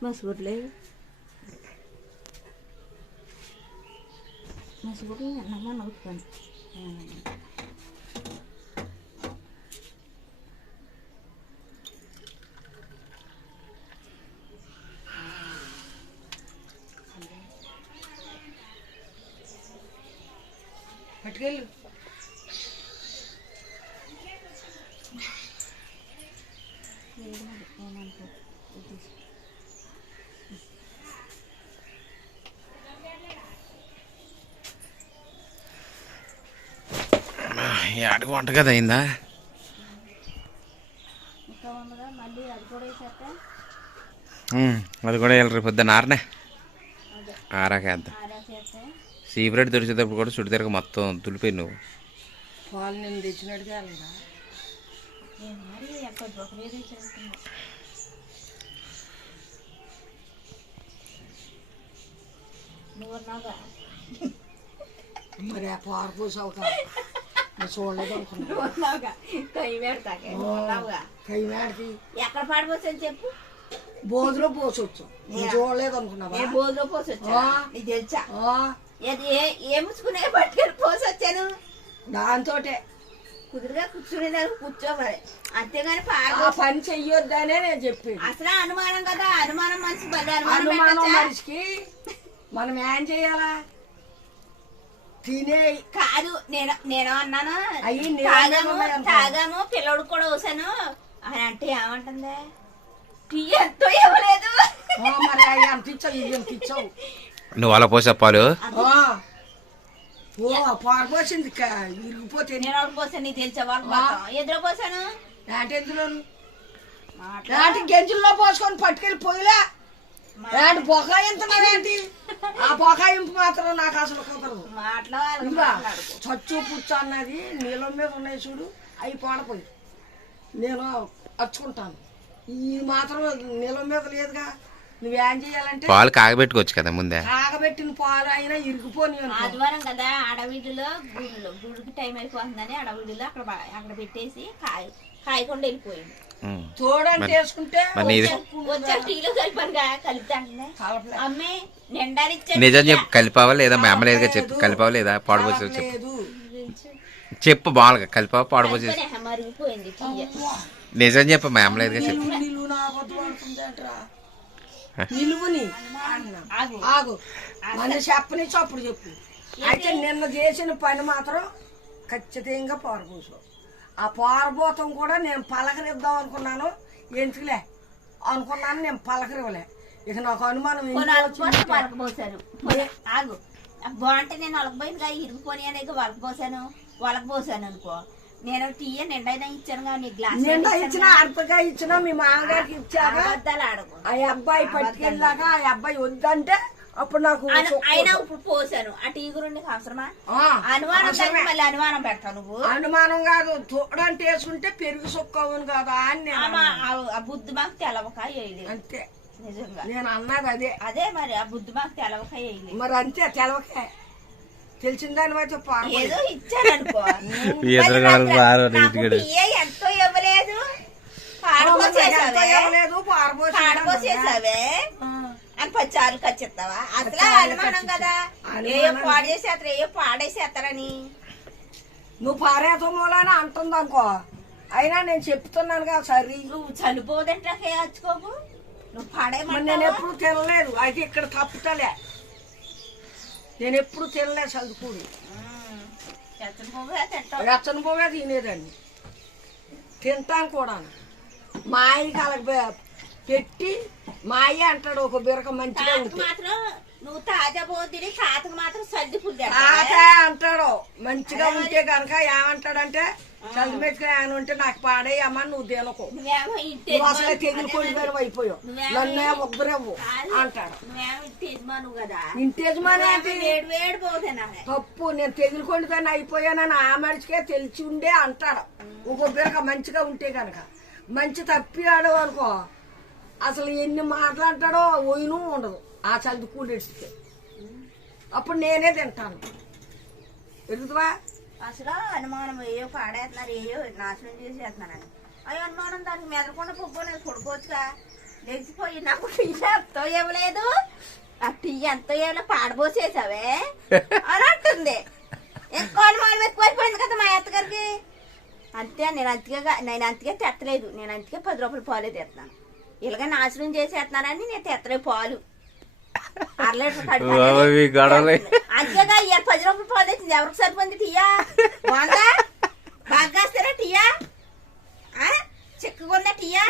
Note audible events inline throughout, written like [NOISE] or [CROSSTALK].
Mas boleh. Mas boleh nak nama nak kan? అడుగు వంట కదా అయిందా ఇంకా ఉండగా మళ్ళీ అది కూడా వేసేస్తే? ఉమ్, అది కూడా వెళ్ళి రేపు పొద్దున్న ఆరనే. ఆరాకేద్దాం. సీపరేట్ దొరికేటప్పుడు కూడా చుడి తిరగ మొత్తం తులిపోయి నువ్వు. మరి? ఆ నేను చూడలేదు ఎక్కడ పాడిపోసాను చెప్పు. బోధులో పోసొచ్చు. నేను చూడలేదు అనుకున్నావా ఏ బోధలో పోసొచ్చా? ఆ. నీకు తెలుసా? ఆ, ఏది ఏ ఏ ముసుకునే పట్టుకెళ్ళి పోసొచ్చాను? దాంతోటే. కుదురుగా కూర్చునేదానికి కూర్చో మరి. అంతేగాని పని చెయ్యొద్దనే నేను చెప్పాను అసలు అనుమానం కదా అనుమానం మనిషి అనుమానం? మనిషికి. మనం ఏం చెయ్యాలా తినే కాదు నేను నేను అన్నాను. అయ్యి తాగాము. తాగాము పిల్లడు కూడా వసాను అని అంటే ఏమంటుంది? టీ ఎంతో ఇవ్వలేదు. ఎంత ఇచ్చావు ఇవి ఎంత ఇచ్చావు. నువ్వు అలా పోసా పాలు. ఓ పారిపోసింది క- ఇరిగిపోతే నేను ఒకటి పోసాను నీకు తెలిసే వాళ్ళు. ఎదురు పోసాను? నాటి ఎందులోను నాటి గెంజుల్లో పోసుకొని పట్టుకెళ్ళి పోయిలా. నాటి బొకాయింతున్నావేంటి ఆ బొకాయింపు మాత్రం నాకు అసలు కుదరదు. ఇదిగా చచ్చు పుచ్చు అన్నది నీళ్ళ మీద ఉన్నాయి చూడు అవి పాడపోయి నేను అచ్చుకుంటాను. ఈ మాత్రం నీళ్ళ మీద లేదుగా. నువ్వేం చేయాలంటే పాలు కాగబెట్టుకోవచ్చు కదా ముందే. కాగబెట్టిన పాలు అయినా ఇరిగిపోని. ఆదివారం కదా అడవిడిలో గుడిలో గుడికి టైం అయిపోతుందని అడవిడిలో అక్కడ అక్కడ పెట్టేసి కాయ కాయకుండా వెళ్ళిపోయింది వేసుకుంటే వచ్చా టీలో కలిపాను కలిపితే అమ్మే నిజం చెప్పు కలిపావా లేదా? మేమలేదుగా చెప్పు కలిపావా లేదా? పాడుపోసి చెప్పు. చెప్పు బాగా కలిపావా తీయ నిజం చెప్పు మేమలేదుగా చెప్పు. [LAUGHS] నిలువుని. ఆగు. ఆగు. మన చెప్పని చప్పుడు చెప్పు. అయితే నిన్న చేసిన పని మాత్రం ఖచ్చితంగా పారబోసు. ఆ పారబోతం కూడా నేను పలకరిద్దాం అనుకున్నాను. ఎందుకులే? అనుకున్నాను నేను పలకరివ్వలే. ఇక నాకు అనుమానం? వలకపోసాను ఆగు. బాగుంటే నేను వలకపోయిందిగా ఇరిగిపోయి అనేది వలకపోసాను వలకపోసాను అనుకో. నేను టీయ నిండైనా ఇచ్చాను కానీ నీ గ్లాస్ నిండా ఇచ్చిన అర్పగా ఇచ్చిన మీ మామగారికి ఇచ్చాక ఆ అబ్బాయి పట్టుకెళ్ళాక ఆ అబ్బాయి వద్దంటే అప్పుడు నాకు. అయినా ఇప్పుడు పోసాను. ఆ టీ గురించి నీకు అవసరమా అనుమానం మళ్ళీ అనుమానం పెడతావు నువ్వు? అనుమానం కాదు. తోడంటే వేసుకుంటే పెరుగు సొక్కవును కదా అని. ఆ- బుద్ధి మాకు తెలవక అంతే. నిజంగా. నేను అన్నది అదే. అదే మరి ఆ బుద్ధి మాకు తెలవక మరి అంతే తెలవకే. తెలిసిన దాని అయితే ఏదో నీట్గా. ఎంతో ఇవ్వలేదు. పాడపోసేసావే అని పచ్చారు ఖచ్చిస్తావా అసలు అనుమానం కదా. ఏయో పాడేసేస్తారు ఏయో పాడేసేస్తారని నువ్వు పారేతం మూలని అంటుంది అనుకో. అయినా నేను చెప్తున్నాను కదా సరి. నువ్వు చనిపోదంటే నువ్వు మరి నేను ఎప్పుడు తినలేదు. అయితే ఇక్కడ తప్పుతలే. నేను ఎప్పుడు తినలే చదువుకుని రచ్చన పోగా తినేదాన్ని. తింటాను కూడా. మా ఆయనకి అలాగ పెట్టి మా అయ్య అంటాడు ఒక బిరక మంచిగా ఉంటుంది నువ్వు తాజా తాతకు మాత్రం సర్ది తాత అంటాడు. మంచిగా ఉంటే కనుక ఏమంటాడంటే చదివిమెచ్చుగా ఆయన ఉంటే నాకు పాడేయమ్మా నువ్వు ఇంటి నువ్వు అసలే తెగులు కొండిపోయిన అయిపోయావు. నన్నే కాదు. అంటాడు. ఇంటి యజమాను తప్పు నేను తెగులు కొండిపోయిన అయిపోయానని ఆ మనిషికే తెలిసి ఉండే అంటాడు. ఒక బిరక మంచిగా ఉంటే కనుక మంచి తప్పియాడు అనుకో అసలు ఎన్ని మాట్లాడతాడో ఓయిను ఉండదు. ఆ చల్ది అప్పుడు నేనే తింటాను. ఎరుగుతావా? అసలు అనుమానం ఏయో పాడేస్తున్నారు ఏయో నాశనం చేసేస్తున్నారని అయ్యో అనుమానం దానికి మెదకుండా పొబ్బు నేను కొడుకోవచ్చుగా లేచిపోయి నాకు టీ ఎంతో ఇవ్వలేదు. ఆ టీ ఎంతో ఇవ్వలేదు పాడబోసేసావే. అని అంటుంది ఎక్కువ అనుమానం ఎక్కువైపోయింది కదా మా అత్తగారికి. అంతే నేను అంతగా నేను అంతగా తెత్తలేదు నేను అంతగా పది రూపాయలు పాలే తెస్తున్నాను ఇలాగ నాశనం చేసేస్తున్నానని నేను తెత్తలేదు పాలు. అర లీటర్ గొడవలే. అంతేగా ఇవాళ పది రూపాయలు పాలు తెచ్చింది ఎవరికి సరిపోయింది టీయా? బాగుందా బాగా కాస్తారా టీయా? ఆ? చిక్కగుందా టీయా?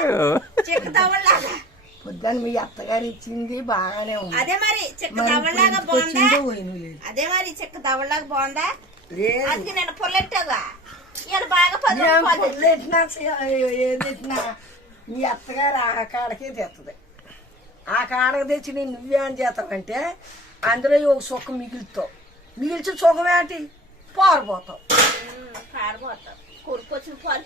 చిక్క తవ్వలాగా పొద్దున్న మీ అత్తగారు ఇచ్చింది బాగానే ఉంది. అదే మరి చిక్క ఇప్పుడు బాగుందా? అదే మరి చిక్క తవ్వలాగా బాగుందా? అందుకే నేను పొల్లెట్టాగా. ఇలా బాగా పది రూపాయలు పొద్దున ఏది మీ అత్తగారు ఆ కాడకే తెస్తుంది ఆ కాడకు తెచ్చి నేను నువ్వే చేస్తావంటే అందులో ఒక సుఖం మిగులుతావు. మిగిల్చి సుఖం ఏంటి? పారిపోతావు కొడుకొచ్చిన పాలు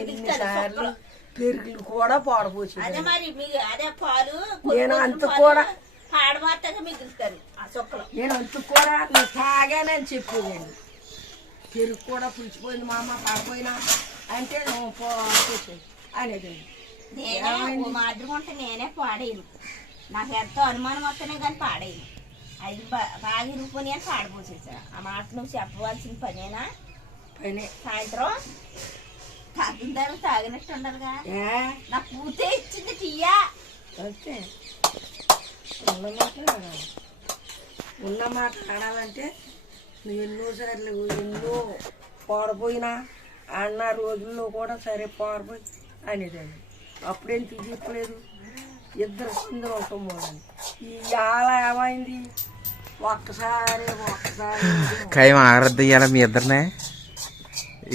ఎన్నిసార్లు పెరుగులు కూడా పాడపోసి అదే మరి మీ అదే పాలు నేను అంత కూడా- పాడబోతాక మిగులుతారు ఆ చొక్కలు నేను అంత కూడా నేను తాగానని చెప్పేదండి పెరుగు కూడా పులిచిపోయింది మా అమ్మ పడిపోయినా అంటే నువ్వు పోసేది అనేదండి నేనే మాదిరి ఉంటే నేనే పాడేను నాకు ఎంతో అనుమానం వస్తేనే కానీ పాడేను అది బాగా ఇరుక్కుని అని పాడబోసేసా. ఆ మాట నువ్వు చెప్పవలసిన పనేనా? పైన. సాయంత్రం? తాగిన దాన్ని తాగినట్టు ఉండాలిగా. ఏ? నా పూతే ఇచ్చింది టీయా? అంతే. ఉన్నమాట ఆడాలి. ఉన్న మాట ఆడాలంటే నువ్వు ఎన్నోసార్లు ఎన్నో పాడపోయినా అన్న రోజుల్లో కూడా సరే పాడపోయి అనేదండి అప్పుడేం తీసుకోలేదు ఇద్దరు పోదండి ఈ ఆల ఏమైంది? ఒక్కసారి ఒక్కసారి. ఆడద్దు ఇవాళ మీ ఇద్దరినే?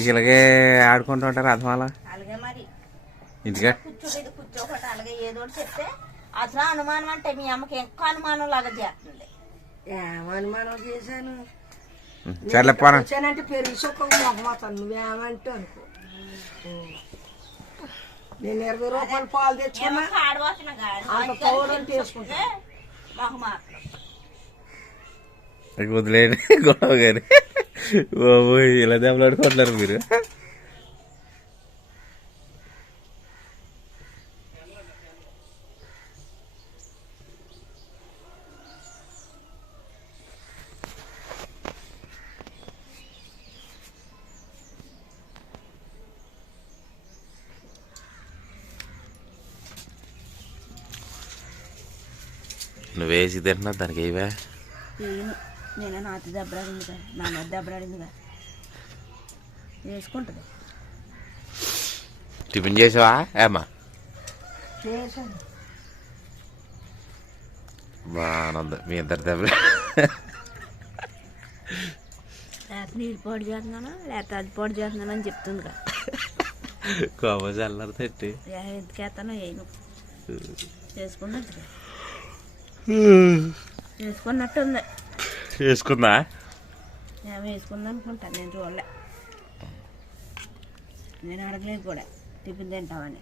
ఇలాగే ఆడుకుంటూ ఉంటారు అర్థమాల అలాగే మరి. ఇంటికా? కూర్చోకట అలాగే ఏదో ఒకటి చెప్తే అసలు అనుమానం అంటే మీ అమ్మకి ఇంకా అనుమానం లాగా చేస్తుంది ఏమని మనం చేశాను? సర్లే పోనా వచ్చానంటే పెరుగు సుఖం మొహమాతాను నువ్వేమంటే అనుకో నేను ఇరవై రూపాయలు పాలు తెచ్చుకున్నా. అంత పౌడర్ తీసుకుంటా. వదిలేయండి గొడవ గారి బాబు ఇలా దెబ్బలాడుకుంటున్నారు మీరు. నువ్వేసి తింటున్నావు దానికి ఏవే నేను నేను నాతో దెబ్బలాడిందిగా నా మీద దెబ్బలాడిందిగా వేసుకుంటుంది. టిఫిన్ చేసావా? ఏమ్మా? చేశాను. మీ ఇద్దరు దెబ్బలు లేకపోతే నీళ్ళు పాడు చేస్తున్నాను? లేకపోతే అది పాడు చేస్తున్నాను అని చెప్తుందిగా. కోపం చల్లరు తట్టి ఎందుకు వేస్తానో వేయను చేసుకున్నట్టుగా. వేసుకున్నట్టుంది. చేసుకుందా నేను వేసుకుంది అనుకుంటాను నేను చూడలే. నేను అడగలేదు కూడా టిఫిన్ తింటామని